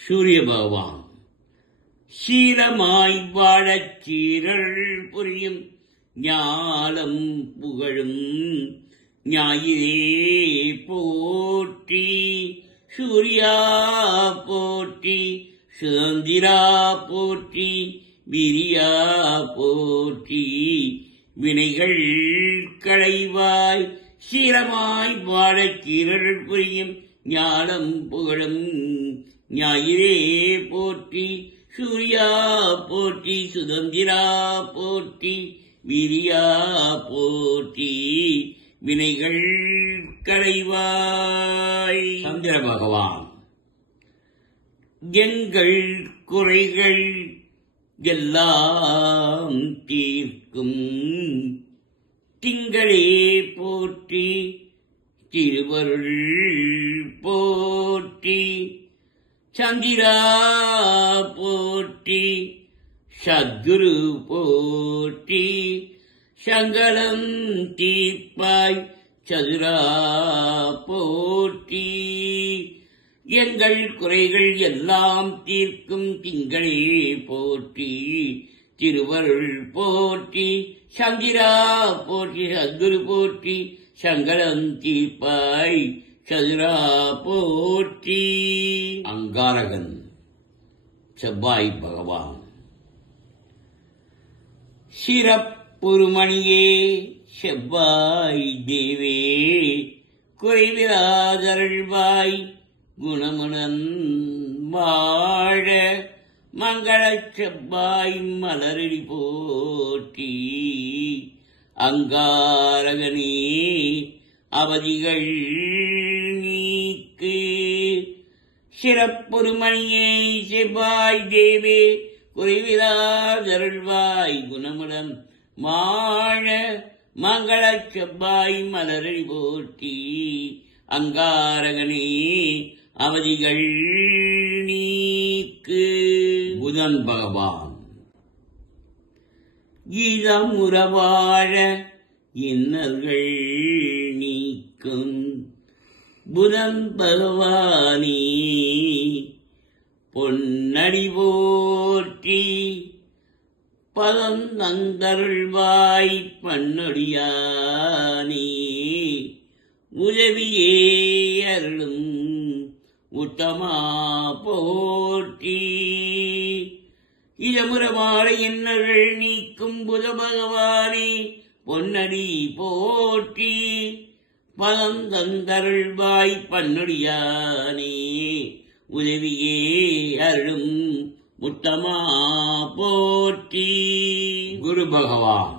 சூரிய பகவான் சீலமாய் வாழச் சீரல் புரியும் ஞாலம் புகழும் ஞாயிறே போற்றி. சூர்யா போற்றி, சுதந்திரா போற்றி, விரியா போற்றி. வினைகள் களைவாய் சீலமாய் வாழச் சீரல் புரியும் ஞானம் புகழும் ஞாயிறே போற்றி. சூர்யா போற்றி, சுதந்திரா போற்றி, விரியா போற்றி. வினைகள் களைவாய். சந்திர பகவான் எங்கள் குறைகள் எல்லாம் தீர்க்கும் திங்களே போற்றி. திருவருள் போற்றி. சந்திரா போற்றி, சத்குரு போற்றி. சங்கடம் தீர்ப்பாய் சதுரா போற்றி. எங்கள் குறைகள் எல்லாம் தீர்க்கும் திங்களே போற்றி. திருவருள் போற்றி. சந்திரா போற்றி, சத்குரு போற்றி. சங்கடம் தீர்ப்பாய் சதுரா போற்றி. அங்காரகன் செவ்வாய் பகவான் சிறப்புருமணியே செவ்வாய் தேவே குறைவிலாதருள்வாய் குணமுடன் வாழ மங்கள செவ்வாய் மலரடி போற்றி. அங்காரகனே அவதிகள் நீக்கு. சிறப்புருமணியே செவ்வாய் தேவே குறைவிலாதருள்வாய் குணமுடன் வாழ மங்கள செவ்வாய் மலரடி போற்றி. அங்காரகனே அவதிகள் நீக்கு. புதன் பகவான் கீதமுறவாழ இன்னர்கள் நீக்கும் புதன் பகவானே பொன்னடி போற்றி. பதந்தந்தருள்வாய் பன்னொடியானே உதவியே அருளும் உத்தமா போற்றி. இதமுறவாழ இன்னர்கள் நீக்கும் புத பகவானே பொன்னடி போற்றி. பதம் தந்தருள்வாய் பன்னொடியானே உதவியே அருளும் உத்தமா போற்றி. குரு பகவான்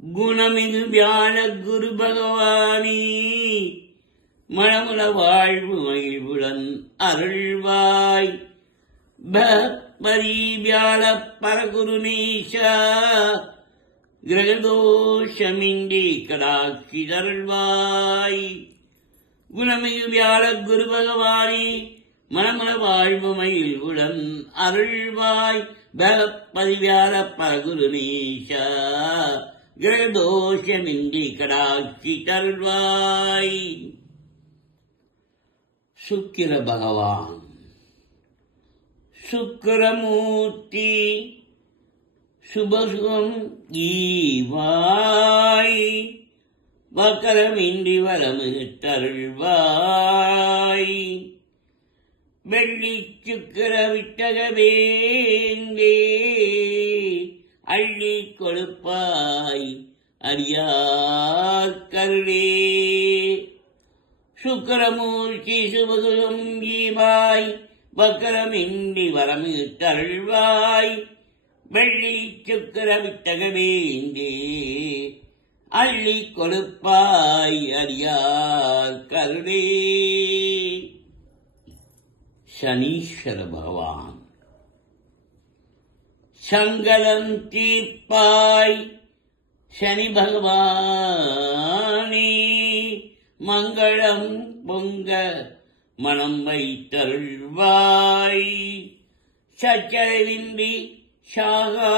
குணமிகு வியாழ குரு பகவானே மனமுல வாழ்வு மகிழ்வுடன் அருள்வாய். பரி வியாழ பரகுருநேஷா கிரகதோஷமின்றி கடாட்சி தருள்வாய். குணமிகு வியாழ குரு பகவானே மனமல வாழ்வு மகிழ்வுடன் அருள்வாய். பகப்பதிவியாழ பரகுருநேஷா கிரகதோஷமின்றி கடாட்சி தருள்வாய். சுக்கிர பகவான் சுக்கிரமூர்த்தி சுபசுகம் ஈவாய். வக்கரமின்றி வரமிட்டருள்வாய். வெள்ளி சுக்கிர விட்டகவேந்தே அள்ளி கொடுப்பாய் அறியார் கருளே. சுக்கிரமூர்த்தி சுபசுகம் ஈவாய். வக்கரமின்றி வரமிட்டருள்வாய். வெள்ளி சுக்கிர விட்டகவேந்தே அள்ளி கொடுப்பாய் அறியார் கருளே. சனீஸ்வர பகவான் சங்கடம் தீர்ப்பாய். சனி பகவானே மங்களம் பொங்க மனம் வைத்தருள்வாய். சச்சரவின்றி சாகா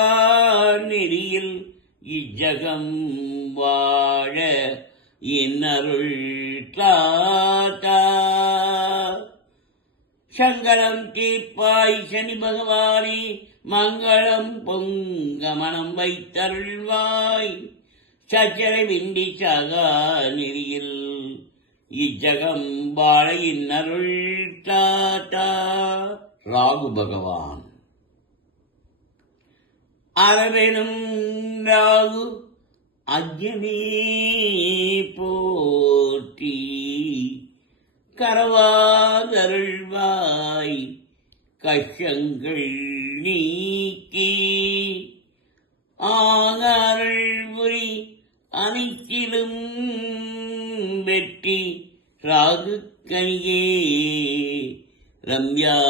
நெறியில் இஜகம் வாழ இன்னருள் தாத்தா. சங்கடம் தீர்ப்பாய் சனி பகவானே, மங்களம் பொங்க மனம் வைத்தருள்வாய். சச்சரவின்றி சாகா நெறியில் இஜகம் வாழ இன்னருள் தாத்தா. ராகு பகவான். அரவெனும் ராகு அஜ்ஞனே போற்றி, கரவாதருள்வாய் கஷ்டங்கள் நீக்கி, ஆகாரள்புரி அனைத்திலும் வெற்றி ராகு கனியே ரம்யா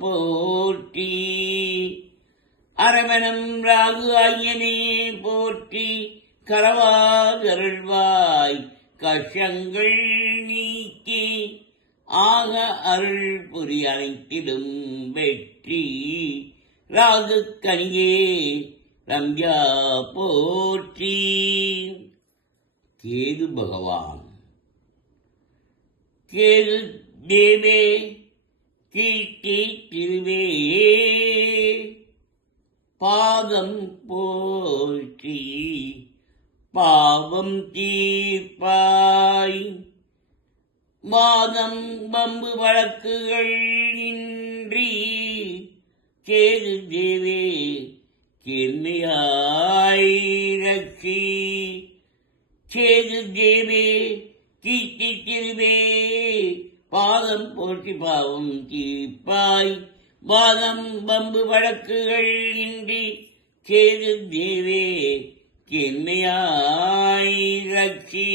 போற்றி. அரவணம் ராகு ஐயனே போற்றி, கரவாதருள்வாய் கஷங்கள் நீக்கி, ஆக அருள் புரி அனைத்திலும் வெற்றி ராகு கனியே ரம்யா போற்றி. கேது பகவான். கேது தேவே கீர்த்தி திருவே, பாதம் போற்றி பாவம் தீர்ப்பாய். வாதம் பம்பு வழக்குகள் இன்றி கேது தேவே கீர்மையாய் ரட்சி. கேது தேவே கீர்த்தி திருவே, பாதம் போற்றி பாவம் தீர்ப்பாய். வாதம் பம்பு வழக்குகள் இன்றி கேது தேவே கீர்மையாய் ரட்சி.